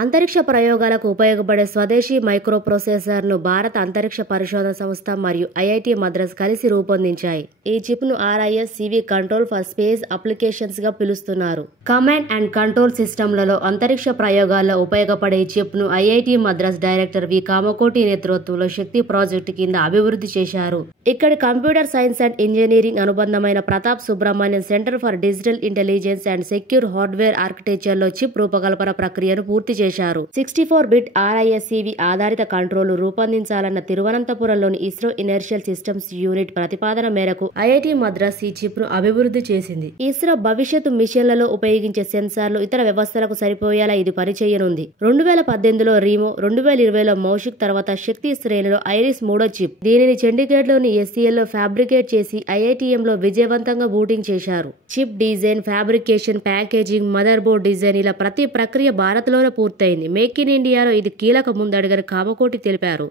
అంతరిక్ష ప్రయోగాలకు ఉపయోగపడే స్వదేశీ మైక్రో ప్రాసెసర్ను భారత అంతరిక్ష పరిశోధన సంస్థ మరియు ఐఐటి మద్రాస్ కలిసి రూపొందించాయి. ఈ చిప్ను RIS-CV control for space applications గా పిలుస్తున్నారు. కమాండ్ అండ్ కంట్రోల్ సిస్టమ్లలో అంతరిక్ష ప్రయోగాల్లో ఉపయోగపడే ఈ చిప్ను IIT Madras director V Kamakoti నేతృత్వంలో శక్తి ప్రాజెక్టు కింద అభివృద్ధి చేశారు. ఇక్కడి కంప్యూటర్ సైన్స్ అండ్ ఇంజనీరింగ్ అనుబంధమైన Pratap Subrahmanyam centre for digital intelligence and secure hardware ఆర్కిటెక్చర్లో చిప్ రూపకల్పన ప్రక్రియను పూర్తి చేశారు. 64-బిట్ RIS-CV ఆధారిత కంట్రోల్ రూపొందించాలన్న తిరువనంతపురంలోని ఇస్రో ఇనర్షియల్ సిస్టమ్స్ యూనిట్ ప్రతిపాదన మేరకు ఐఐటి మద్రాస్ ఈ చిప్ ను అభివృద్ధి చేసింది. ఇస్రో భవిష్యత్తు మిషన్లలో ఉపయోగించే సెన్సార్లు ఇతర వ్యవస్థలకు సరిపోయేలా ఇది పనిచేయనుంది. 2018లో రీమో, 2020లో మౌషిక్ తర్వాత శక్తి శ్రేణిలో ఐరిస్ మూడో చిప్. దీనిని చండీగఢ్లోని SCL లో ఫ్యాబ్రికేట్ చేసి IITM-లో విజయవంతంగా బూటింగ్ చేశారు. Chip design, fabrication, packaging, mother board design ఇలా ప్రతి ప్రక్రియ భారత్లోనే పూర్తయింది. మేక్ ఇన్ ఇండియాలో ఇది కీలక ముందడుగని కామకోటి తెలిపారు.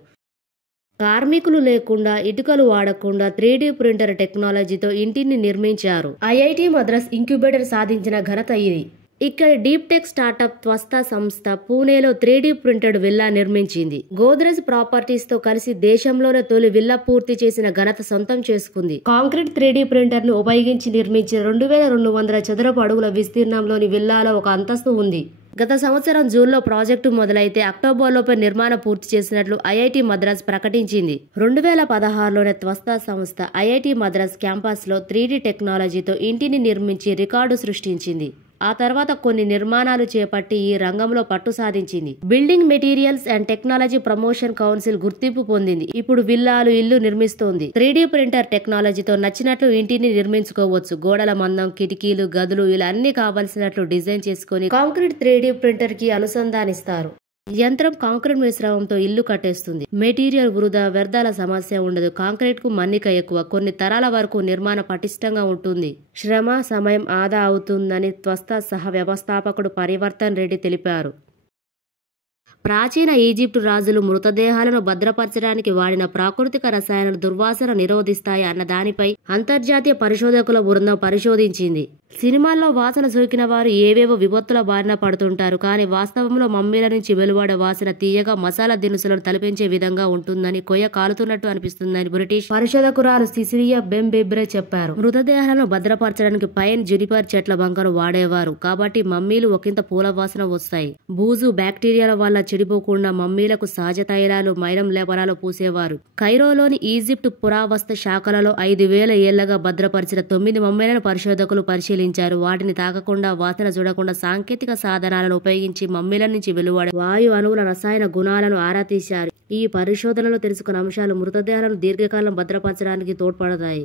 కార్మికులు లేకుండా, ఇటుకలు వాడకుండా 3D ప్రింటర్ టెక్నాలజీతో ఇంటిని నిర్మించారు. ఐఐటి మద్రాస్ ఇంక్యుబేటర్ సాధించిన ఘనత ఇది. ఇక్కడ డీప్ టెక్ స్టార్టప్ త్వస్తా సంస్థ పూణేలో 3D ప్రింటెడ్ విల్లా నిర్మించింది. గోద్రేజ్ ప్రాపర్టీస్ తో కలిసి దేశంలోనే తొలి విల్లా పూర్తి చేసిన ఘనత సొంతం చేసుకుంది. కాంక్రీట్ 3D ప్రింటర్ ను ఉపయోగించి నిర్మించిన 2200 చదరపు అడుగుల విస్తీర్ణంలోని విల్లాలో ఒక అంతస్తు ఉంది. గత సంవత్సరం జూన్లో ప్రాజెక్టు మొదలైతే అక్టోబర్లోపై నిర్మాణం పూర్తి చేసినట్లు ఐఐటి మద్రాస్ ప్రకటించింది. 2016లోనే త్వస్తా సంస్థ ఐఐటి మద్రాస్ క్యాంపస్లో 3D టెక్నాలజీతో ఇంటిని నిర్మించి రికార్డు సృష్టించింది. ఆ తర్వాత కొన్ని నిర్మాణాలు చేపట్టి ఈ రంగంలో పట్టు సాధించింది. Building materials and technology promotion council గుర్తింపు పొందింది. ఇప్పుడు విల్లాలు ఇల్లు నిర్మిస్తోంది. 3D ప్రింటర్ టెక్నాలజీతో నచ్చినట్లు ఇంటిని నిర్మించుకోవచ్చు. గోడల మందం, కిటికీలు, గదులు ఇలా అన్ని కావలసినట్లు డిజైన్ చేసుకుని కాంక్రీట్ 3D ప్రింటర్ కి అనుసంధానిస్తారు. యంత్రం కాంక్రీట్ మిశ్రమంతో ఇల్లు కట్టేస్తుంది. మెటీరియల్ వృధా, వ్యర్థాల సమస్య ఉండదు. కాంక్రీట్ కు మన్నిక ఎక్కువ. కొన్ని తరాల వరకు నిర్మాణ పటిష్టంగా ఉంటుంది. శ్రమ, సమయం ఆదా అవుతుందని త్వస్తా సహ వ్యవస్థాపకుడు పరివర్తన్ రెడ్డి తెలిపారు. ప్రాచీన ఈజిప్టు రాజులు మృతదేహాలను భద్రపరచడానికి వాడిన ప్రాకృతిక రసాయనాలు దుర్వాసన నిరోధిస్తాయి అన్న దానిపై అంతర్జాతీయ పరిశోధకుల బృందం పరిశోధించింది. సినిమాల్లో వాసన సోకిన వారు ఏవేవో విపత్తుల బారిన పడుతుంటారు. కానీ వాస్తవంలో మమ్మీల నుంచి వెలువడే వాసన తీయగా మసాలా దినుసులను తలపించే విధంగా ఉంటుందని, కొయ్య కాలుతున్నట్టు అనిపిస్తుందని బ్రిటిష్ పరిశోధకురాలు సిసిలియా బెంబెబ్రే చెప్పారు. మృతదేహాలను భద్రపరచడానికి పైన్ జునిపర్ చెట్ల బంకను వాడేవారు. కాబట్టి మమ్మీలు ఒకంత పూల వాసన వస్తాయి. బూజు, బ్యాక్టీరియాల వల్ల చెడిపోకుండా మమ్మీలకు సహజ తైలాలు, మైనం లేపనాలు పూసేవారు. కైరోలోని ఈజిప్ట్ పురావస్తు శాఖలలో 5000 ఏళ్లగా భద్రపరిచిన 9 మమ్మీలను పరిశోధకులు పరిశీలించారు. వాటిని తాకకుండా, వాసన చూడకుండా సాంకేతిక సాధనాలను ఉపయోగించి మమ్మీల నుంచి వెలువడే వాయు అణువుల రసాయన గుణాలను ఆరా తీశారు. ఈ పరిశోధనలో తెలుసుకున్న అంశాలు మృతదేహాలను దీర్ఘకాలం భద్రపరచడానికి తోడ్పడతాయి.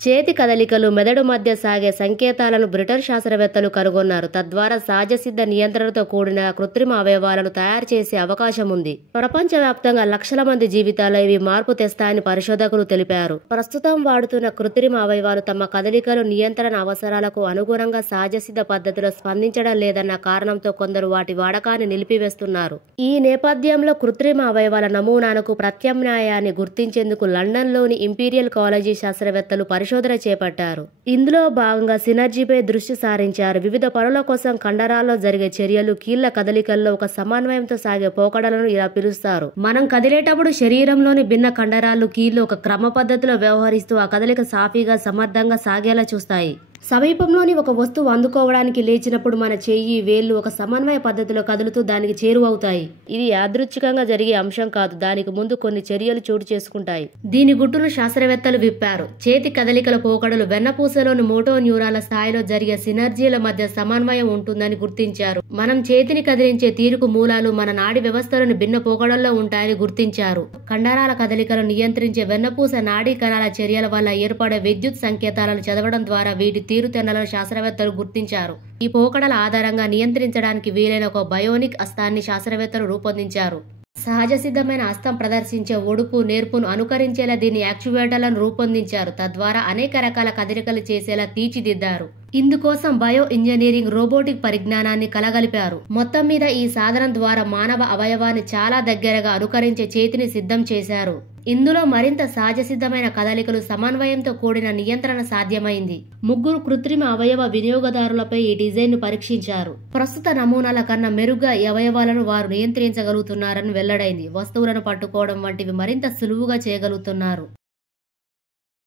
చేతి కదలికలు, మెదడు మధ్య సాగే సంకేతాలను బ్రిటన్ శాస్త్రవేత్తలు కనుగొన్నారు. తద్వారా సహజసిద్ధ నియంత్రణతో కూడిన కృత్రిమ అవయవాలను తయారు చేసే అవకాశం ఉంది. ప్రపంచవ్యాప్తంగా లక్షల మంది జీవితాల్లో ఇవి మార్పు తెస్తాయని పరిశోధకులు తెలిపారు. ప్రస్తుతం వాడుతున్న కృత్రిమ అవయవాలు తమ కదలికలు, నియంత్రణ అవసరాలకు అనుగుణంగా సహజసిద్ధ పద్ధతిలో స్పందించడం లేదన్న కారణంతో కొందరు వాటి వాడకాన్ని నిలిపివేస్తున్నారు. ఈ నేపథ్యంలో కృత్రిమ అవయవాల నమూనాకు ప్రత్యామ్నాయాన్ని గుర్తించేందుకు లండన్లోని ఇంపీరియల్ కాలేజీ శాస్త్రవేత్తలు పరిశోధన చేపట్టారు. ఇందులో భాగంగా సినర్జీపై దృష్టి సారించారు. వివిధ పనుల కోసం కండరాల్లో జరిగే చర్యలు, కీళ్ల కదలికల్లో ఒక సమన్వయంతో సాగే పోకడలను ఇలా పిలుస్తారు. మనం కదిలేటప్పుడు శరీరంలోని భిన్న కండరాలు, కీళ్లు ఒక క్రమ పద్ధతిలో వ్యవహరిస్తూ ఆ కదలిక సాఫీగా, సమర్థంగా సాగేలా చూస్తాయి. సమీపంలోని ఒక వస్తువు అందుకోవడానికి లేచినప్పుడు మన చెయ్యి, వేళ్లు ఒక సమన్వయ పద్ధతిలో కదులుతూ దానికి చేరువవుతాయి. ఇది యాదృచ్ఛికంగా జరిగే అంశం కాదు. దానికి ముందు కొన్ని చర్యలు చోటు చేసుకుంటాయి. దీని గుట్టును శాస్త్రవేత్తలు విప్పారు. చేతి కదలికల పోకడలు వెన్నపూసలోని మోటో న్యూరాల స్థాయిలో జరిగే సినర్జీల మధ్య సమన్వయం ఉంటుందని గుర్తించారు. మనం చేతిని కదిలించే తీరుకు మూలాలు మన నాడి వ్యవస్థలోని భిన్న పోకడల్లో ఉంటాయని గుర్తించారు. కండరాల కదలికలను నియంత్రించే వెన్నపూస నాడీ కణాల చర్యల వల్ల ఏర్పడే విద్యుత్ సంకేతాలను చదవడం ద్వారా వీటి తీరుతెన్నులను శాస్త్రవేత్తలు గుర్తించారు. ఈ పోకడల ఆధారంగా నియంత్రించడానికి వీలైన ఒక బయోనిక్ హస్తాన్ని శాస్త్రవేత్తలు రూపొందించారు. సహజ సిద్ధమైన హస్తం ప్రదర్శించే ఒడుపు, నేర్పును అనుకరించేలా దీని యాక్చువేటర్లను రూపొందించారు. తద్వారా అనేక రకాల కదలికలు చేసేలా తీర్చిదిద్దారు. ఇందుకోసం బయో ఇంజనీరింగ్, రోబోటిక్ పరిజ్ఞానాన్ని కలగలిపారు. మొత్తం మీద ఈ సాధనం ద్వారా మానవ అవయవాన్ని చాలా దగ్గరగా అనుకరించే చేతిని సిద్ధం చేశారు. ఇందులో మరింత సహజసిద్ధమైన కదలికలు, సమన్వయంతో కూడిన నియంత్రణ సాధ్యమైంది. 3 కృత్రిమ అవయవ వినియోగదారులపై ఈ డిజైన్ను పరీక్షించారు. ప్రస్తుత నమూనాల కన్నా మెరుగ్గా ఈ అవయవాలను వారు నియంత్రించగలుగుతున్నారని వెల్లడైంది. వస్తువులను పట్టుకోవడం వంటివి మరింత సులువుగా చేయగలుగుతున్నారు.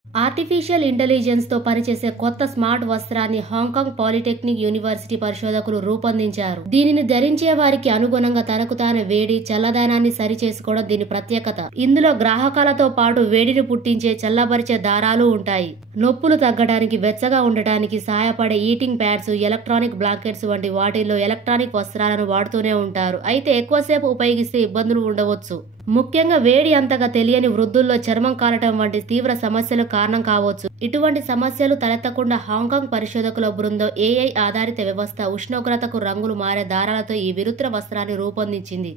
ఆర్టిఫిషియల్ ఇంటెలిజెన్స్ తో పనిచేసే కొత్త స్మార్ట్ వస్త్రాన్ని హాంకాంగ్ పాలిటెక్నిక్ యూనివర్సిటీ పరిశోధకులు రూపొందించారు. దీనిని ధరించే వారికి అనుగుణంగా తనకు తాను వేడి, చల్లదనాన్ని సరి చేసుకోవడం దీని ప్రత్యేకత. ఇందులో గ్రాహకాలతో పాటు వేడిని పుట్టించే, చల్లబరిచే దారాలు ఉంటాయి. నొప్పులు తగ్గడానికి, వెచ్చగా ఉండటానికి సహాయపడే ఈటింగ్ ప్యాడ్స్, ఎలక్ట్రానిక్ బ్లాంకెట్స్ వంటి వాటిల్లో ఎలక్ట్రానిక్ వస్త్రాలను వాడుతూనే ఉంటారు. అయితే ఎక్కువసేపు ఉపయోగిస్తే ఇబ్బందులు ఉండవచ్చు. ముఖ్యంగా వేడి అంతగా తెలియని వృద్ధుల్లో చర్మం కాలటం వంటి తీవ్ర సమస్యలు కారణం కావచ్చు. ఇటువంటి సమస్యలు తలెత్తకుండా హాంకాంగ్ పరిశోధకుల బృందం AI ఆధారిత వ్యవస్థ ఉష్ణోగ్రతకు రంగులు మారే దారాలతో ఈ వినూత్న వస్త్రాన్ని రూపొందించింది.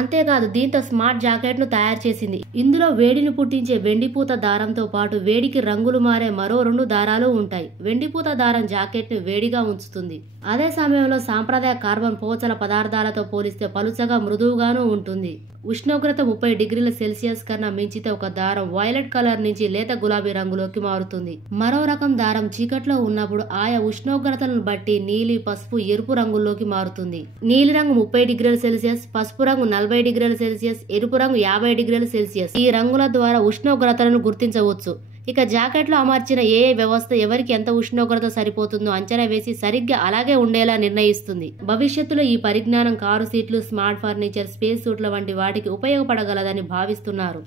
అంతేకాదు దీంతో స్మార్ట్ జాకెట్ ను తయారు చేసింది. ఇందులో వేడిని పుట్టించే వెండిపూత దారంతో పాటు వేడికి రంగులు మారే మరో 2 దారాలు ఉంటాయి. వెండిపూత దారం జాకెట్ ను వేడిగా ఉంచుతుంది. అదే సమయంలో సాంప్రదాయ కార్బన్ పోచల పదార్థాలతో పోలిస్తే పలుచగా, మృదువుగాను ఉంటుంది. ఉష్ణోగ్రత 30 డిగ్రీల సెల్సియస్ కన్నా మించితే ఒక దారం వైలెట్ కలర్ నుంచి లేత గులాబీ రంగులోకి మారుతుంది. మరో రకం దారం చీకట్లో ఉన్నప్పుడు ఆయా ఉష్ణోగ్రతలను బట్టి నీలి, పసుపు, ఎరుపు రంగుల్లోకి మారుతుంది. నీలి రంగు 30 డిగ్రీల సెల్సియస్, పసుపు రంగు 40 డిగ్రీల సెల్సియస్, ఎరుపు రంగు 50 డిగ్రీల సెల్సియస్. ఈ రంగుల ద్వారా ఉష్ణోగ్రతలను గుర్తించవచ్చు. ఇక జాకెట్లో అమర్చిన AI వ్యవస్థ ఎవరికి ఎంత ఉష్ణోగ్రత సరిపోతుందో అంచనా వేసి సరిగ్గా అలాగే ఉండేలా నిర్ణయిస్తుంది. భవిష్యత్తులో ఈ పరిజ్ఞానం కారు సీట్లు, స్మార్ట్ ఫర్నిచర్, స్పేస్ సూట్ల వంటి వాటికి ఉపయోగపడగలదని భావిస్తున్నారు.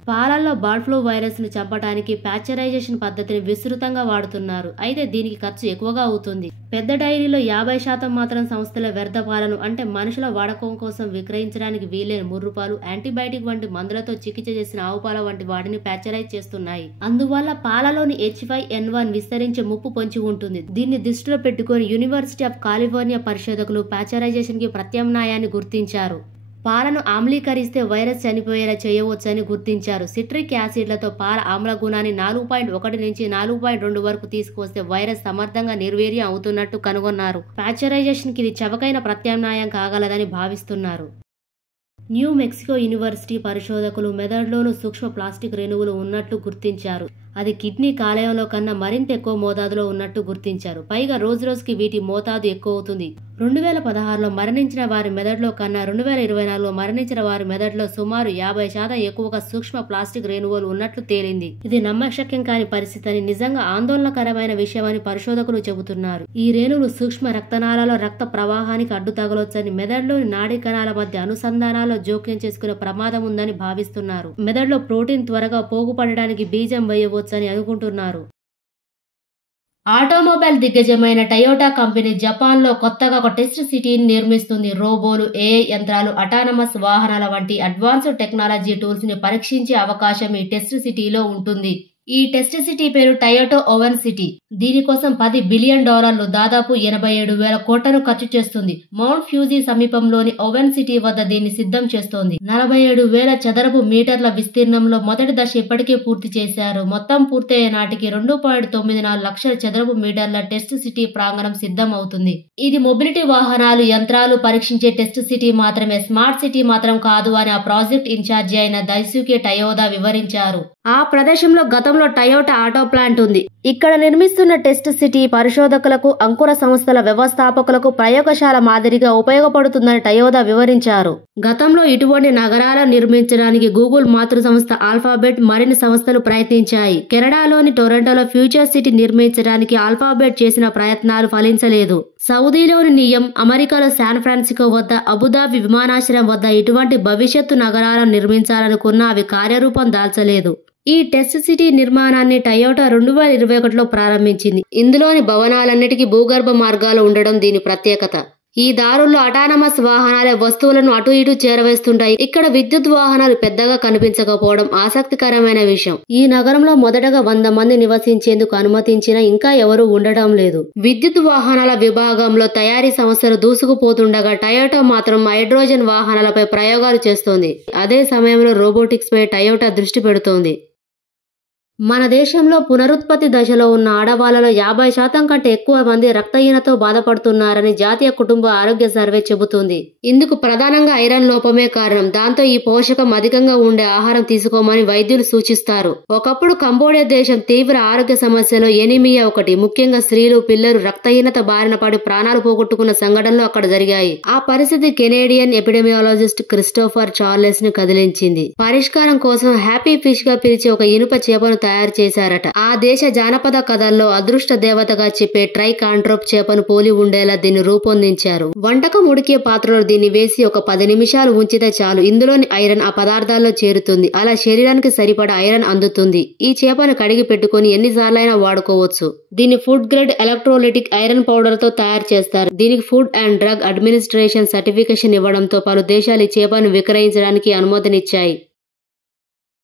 పాలల్లో బర్డ్ ఫ్లూ వైరస్ ను చంపడానికి ప్యాస్చరైజేషన్ పద్ధతిని విస్తృతంగా వాడుతున్నారు. అయితే దీనికి ఖర్చు ఎక్కువగా అవుతుంది. పెద్ద డైరీలో 50% మాత్రం సంస్థల వ్యర్థ పాలను, అంటే మనుషుల వాడకం కోసం విక్రయించడానికి వీలైన ముర్రుపాలు, యాంటీబయాటిక్ వంటి మందులతో చికిత్స చేసిన ఆవు పాల వంటి వాటిని ప్యాస్చరైజ్ చేస్తున్నాయి. అందువల్ల పాలలోని H5N1 విస్తరించే ముప్పు పొంచి ఉంటుంది. దీన్ని దృష్టిలో పెట్టుకుని యూనివర్సిటీ ఆఫ్ కాలిఫోర్నియా పరిశోధకులు ప్యాస్చరైజేషన్ కి ప్రత్యామ్నాయాన్ని గుర్తించారు. పాలను ఆమ్లీకరిస్తే వైరస్ చనిపోయేలా చేయవచ్చని గుర్తించారు. సిట్రిక్ యాసిడ్లతో పాల ఆమ్ల గుణాన్ని 4.1 నుంచి 4.2 వరకు తీసుకువస్తే వైరస్ సమర్థంగా నిర్వీర్యం అవుతున్నట్టు కనుగొన్నారు. ప్యాస్చరైజేషన్ కి ఇది చవకైన ప్రత్యామ్నాయం కాగలదని భావిస్తున్నారు. న్యూ మెక్సికో యూనివర్సిటీ పరిశోధకులు మెదడులోనూ సూక్ష్మ ప్లాస్టిక్ రేణువులు ఉన్నట్లు గుర్తించారు. అది కిడ్నీ కాలేయంలో కన్నా మరింత ఎక్కువ మోతాదులో ఉన్నట్టు గుర్తించారు. పైగా రోజురోజుకి వీటి మోతాదు ఎక్కువ అవుతుంది. 2016లో మరణించిన వారి మెదడులో కన్నా 2024లో మరణించిన వారి మెదడులో సుమారు 50% ఎక్కువగా సూక్ష్మ ప్లాస్టిక్ రేణువులు ఉన్నట్లు తేలింది. ఇది నమ్మశక్యం కాని పరిస్థితి అని, నిజంగా ఆందోళనకరమైన విషయమని పరిశోధకులు చెబుతున్నారు. ఈ రేణువులు సూక్ష్మ రక్తనాళాల రక్త ప్రవాహానికి అడ్డు తగలొచ్చని, మెదడులోని నాడీ కణాల మధ్య అనుసంధానాల్లో జోక్యం చేసుకునే ప్రమాదం ఉందని భావిస్తున్నారు. మెదడులో ప్రోటీన్ త్వరగా పోగుపడడానికి బీజం వేయవచ్చని అనుకుంటున్నారు. ఆటోమొబైల్ దిగ్గజమైన టయోటా కంపెనీ జపాన్లో కొత్తగా ఒక టెస్ట్ సిటీని నిర్మిస్తుంది. రోబోలు, AI యంత్రాలు, అటానమస్ వాహనాల వంటి అడ్వాన్స్డ్ టెక్నాలజీ టూల్స్ ని పరీక్షించే అవకాశం ఈ టెస్ట్ సిటీలో ఉంటుంది. ఈ టెస్ట్ సిటీ పేరు టయోటా ఓవెన్ సిటీ. దీనికోసం $10 బిలియన్, దాదాపు 87,000 కోట్లను ఖర్చు చేస్తుంది. మౌంట్ ఫ్యూజీ సమీపంలోని ఓవెన్ సిటీ వద్ద దీన్ని సిద్ధం చేస్తోంది. 47,000 చదరపు మీటర్ల విస్తీర్ణంలో మొదటి దశ ఇప్పటికే పూర్తి చేశారు. మొత్తం పూర్తయ్యే నాటికి 2.94 లక్షల చదరపు మీటర్ల టెస్ట్ సిటీ ప్రాంగణం సిద్ధం అవుతుంది. ఇది మొబిలిటీ వాహనాలు, యంత్రాలు పరీక్షించే టెస్ట్ సిటీ మాత్రమే, స్మార్ట్ సిటీ మాత్రం కాదు అని ఆ ప్రాజెక్ట్ ఇన్ఛార్జి అయిన దైసుకే టయోదా వివరించారు. ఆ ప్రదేశంలో గతంలో టయోటా ఆటో ప్లాంట్ ఉంది. ఇక్కడ నిర్మిస్తున్న టెస్ట్ సిటీ పరిశోధకులకు, అంకుర సంస్థల వ్యవస్థాపకులకు ప్రయోగశాల మాదిరిగా ఉపయోగపడుతుందని టయోదా వివరించారు. గతంలో ఇటువంటి నగరాలను నిర్మించడానికి గూగుల్ మాతృ సంస్థ ఆల్ఫాబెట్, మరిన్ని సంస్థలు ప్రయత్నించాయి. కెనడాలోని టొరంటోలో ఫ్యూచర్ సిటీ నిర్మించడానికి ఆల్ఫాబెట్ చేసిన ప్రయత్నాలు ఫలించలేదు. సౌదీలోని నియం, అమెరికాలో శాన్ ఫ్రాన్సిస్కో వద్ద, అబుదాబి విమానాశ్రయం వద్ద ఇటువంటి భవిష్యత్తు నగరాలను నిర్మించాలనుకున్నా అవి కార్యరూపం దాల్చలేదు. ఈ టెస్ట్ సిటీ నిర్మాణాన్ని టయోటా 2021లో ప్రారంభించింది. ఇందులోని భవనాలన్నిటికీ భూగర్భ మార్గాలు ఉండడం దీని ప్రత్యేకత. ఈ దారుల్లో అటానమస్ వాహనాలే వస్తువులను అటు ఇటు చేరవేస్తుంటాయి. ఇక్కడ విద్యుత్ వాహనాలు పెద్దగా కనిపించకపోవడం ఆసక్తికరమైన విషయం. ఈ నగరంలో మొదటగా 100 మంది నివసించేందుకు అనుమతించినా ఇంకా ఎవరూ ఉండటం లేదు. విద్యుత్ వాహనాల విభాగంలో తయారీ సంస్థలు దూసుకుపోతుండగా టయోటా మాత్రం హైడ్రోజన్ వాహనాలపై ప్రయోగాలు చేస్తోంది. అదే సమయంలో రోబోటిక్స్ పై టయోటా దృష్టి పెడుతోంది. మన దేశంలో పునరుత్పత్తి దశలో ఉన్న ఆడవాళ్లలో 50% కంటే ఎక్కువ మంది రక్తహీనతతో బాధపడుతున్నారని జాతీయ కుటుంబ ఆరోగ్య సర్వే చెబుతుంది. ఇందుకు ప్రధానంగా ఐరన్ లోపమే కారణం. దాంతో ఈ పోషకం అధికంగా ఉండే ఆహారం తీసుకోమని వైద్యులు సూచిస్తారు. ఒకప్పుడు కంబోడియా దేశం తీవ్ర ఆరోగ్య సమస్యలో ఎనీమియా ఒకటి. ముఖ్యంగా స్త్రీలు, పిల్లలు రక్తహీనత బారిన పడి ప్రాణాలు పోగొట్టుకున్న సంఘటనలు అక్కడ జరిగాయి. ఆ పరిస్థితి కెనేడియన్ ఎపిడెమియాలజిస్ట్ క్రిస్టోఫర్ చార్లెస్ ని కదిలించింది. పరిష్కారం కోసం హ్యాపీ ఫిష్ గా పిలిచే ఒక ఇనుప చేపను తయారు చేశారట. ఆ దేశ జానపద కథల్లో అదృష్ట దేవతగా చెప్పే ట్రైకాంట్రోప్ చేపను పోలి ఉండేలా దీన్ని రూపొందించారు. వంటకం ఉడికే పాత్రలో దీన్ని వేసి ఒక 10 నిమిషాలు ఉంచితే చాలు. ఇందులోని ఐరన్ ఆ పదార్థాల్లో చేరుతుంది. అలా శరీరానికి సరిపడా ఐరన్ అందుతుంది. ఈ చేపను కడిగి పెట్టుకుని ఎన్నిసార్లైనా వాడుకోవచ్చు. దీన్ని food grade electrolytic iron powder తో తయారు చేస్తారు. దీనికి food and drug administration certification ఇవ్వడంతో పలు దేశాలు ఈ చేపను విక్రయించడానికి అనుమతినిచ్చాయి.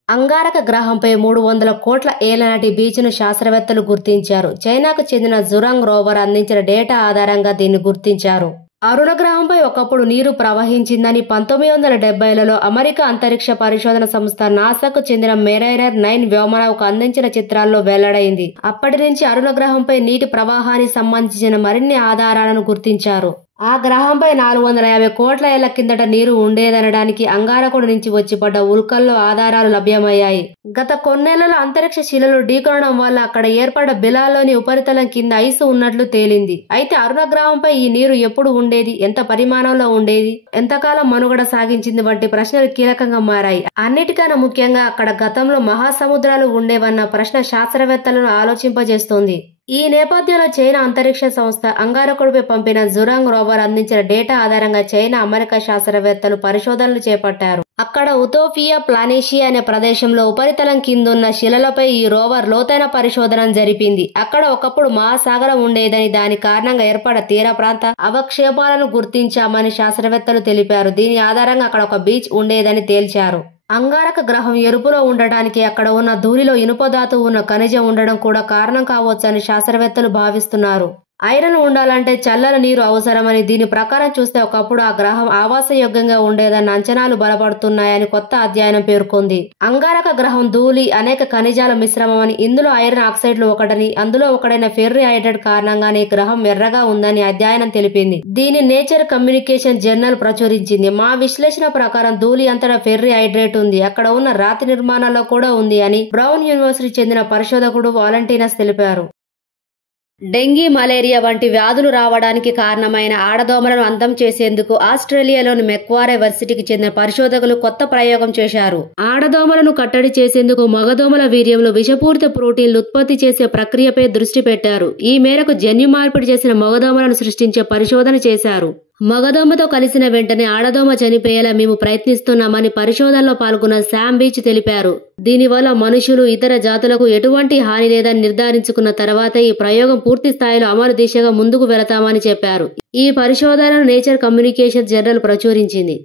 అంగారక గ్రహంపై 300 కోట్ల ఏళ్ల నాటి బీచ్ను శాస్త్రవేత్తలు గుర్తించారు. చైనాకు చెందిన జురాంగ్ రోవర్ అందించిన డేటా ఆధారంగా దీన్ని గుర్తించారు. అరుణ గ్రహంపై ఒకప్పుడు నీరు ప్రవహించిందని 1970లలో అమెరికా అంతరిక్ష పరిశోధన సంస్థ నాసాకు చెందిన మెరైనర్ 9 వ్యోమనౌక అందించిన చిత్రాల్లో వెల్లడైంది. అప్పటి నుంచి అరుణ గ్రహంపై నీటి ప్రవాహానికి సంబంధించిన మరిన్ని ఆధారాలను గుర్తించారు. ఆ గ్రహంపై 450 కోట్ల ఏళ్ల కిందట నీరు ఉండేదనడానికి అంగారకుడు నుంచి వచ్చిపడ్డ ఉల్కల్లో ఆధారాలు లభ్యమయ్యాయి. గత కొన్నేళ్లలో అంతరిక్ష శిలలు ఢీకొనడం వల్ల అక్కడ ఏర్పడ్డ బిలాల్లోని ఉపరితలం కింద ఐసు ఉన్నట్లు తేలింది. అయితే అరుణ గ్రహంపై ఈ నీరు ఎప్పుడు ఉండేది, ఎంత పరిమాణంలో ఉండేది, ఎంతకాలం మనుగడ సాగించింది వంటి ప్రశ్నలు కీలకంగా మారాయి. అన్నిటికన్నా ముఖ్యంగా అక్కడ గతంలో మహాసముద్రాలు ఉండేవన్న ప్రశ్న శాస్త్రవేత్తలను ఆలోచింపజేస్తోంది. ఈ నేపథ్యంలో చైనా అంతరిక్ష సంస్థ అంగారకుడిపై పంపిన జురాంగ్ రోవర్ అందించిన డేటా ఆధారంగా చైనా, అమెరికా శాస్త్రవేత్తలు పరిశోధనలు చేపట్టారు. అక్కడ ఉతోపియా ప్లానేషియా అనే ప్రదేశంలో ఉపరితలం కిందున్న శిలలపై ఈ రోవర్ లోతైన పరిశోధన జరిపింది. అక్కడ ఒకప్పుడు మహాసాగరం ఉండేదని, దాని కారణంగా ఏర్పడ్డ తీర ప్రాంత అవక్షేపాలను గుర్తించామని శాస్త్రవేత్తలు తెలిపారు. దీని ఆధారంగా అక్కడ ఒక బీచ్ ఉండేదని తేల్చారు. అంగారక గ్రహం ఎరుపులో ఉండటానికి అక్కడ ఉన్న ధూళిలో ఇనుప ధాతువు ఉన్న ఖనిజం ఉండడం కూడా కారణం కావచ్చని శాస్త్రవేత్తలు భావిస్తున్నారు. ఐరన్ ఉండాలంటే చల్లని నీరు అవసరమని, దీని ప్రకారం చూస్తే ఒకప్పుడు ఆ గ్రహం ఆవాసయోగ్యంగా ఉండేదన్న అంచనాలు బలపడుతున్నాయని కొత్త అధ్యయనం పేర్కొంది. అంగారక గ్రహం ధూళి, అనేక ఖనిజాల మిశ్రమమని, ఇందులో ఐరన్ ఆక్సైడ్లు ఒకటని, అందులో ఒకటైన ఫెర్రీ హైడ్రేట్ కారణంగానే ఈ గ్రహం ఎర్రగా ఉందని అధ్యయనం తెలిపింది. దీని నేచర్ కమ్యూనికేషన్ జర్నల్ ప్రచురించింది. మా విశ్లేషణ ప్రకారం ధూళి అంతటా ఫెర్రీ హైడ్రేట్ ఉంది, అక్కడ ఉన్న రాతి నిర్మాణాల్లో కూడా ఉంది అని బ్రౌన్ యూనివర్సిటీ చెందిన పరిశోధకుడు వాలంటీనస్ తెలిపారు. డెంగీ, మలేరియా వంటి వ్యాధులు రావడానికి కారణమైన ఆడదోమలను అంతం చేసేందుకు ఆస్ట్రేలియాలోని మెక్వారే వర్సిటీకి చెందిన పరిశోధకులు కొత్త ప్రయోగం చేశారు. ఆడదోమలను కట్టడి చేసేందుకు మగదోమల వీర్యంలో విషపూరిత ప్రోటీన్లు ఉత్పత్తి చేసే ప్రక్రియపై దృష్టి పెట్టారు. ఈ మేరకు జన్యు మార్పిడి చేసిన మగదోమలను సృష్టించే పరిశోధన చేశారు. మగదోమతో కలిసిన వెంటనే ఆడదోమ చనిపోయేలా మేము ప్రయత్నిస్తున్నామని పరిశోధనలో పాల్గొన్న శామ్ బీచ్ తెలిపారు. దీనివల్ల మనుషులు, ఇతర జాతులకు ఎటువంటి హాని లేదని నిర్ధారించుకున్న తర్వాత ఈ ప్రయోగం పూర్తి స్థాయిలో అమలు దిశగా ముందుకు వెళతామని చెప్పారు. ఈ పరిశోధనను నేచర్ కమ్యూనికేషన్ జర్నల్ ప్రచురించింది.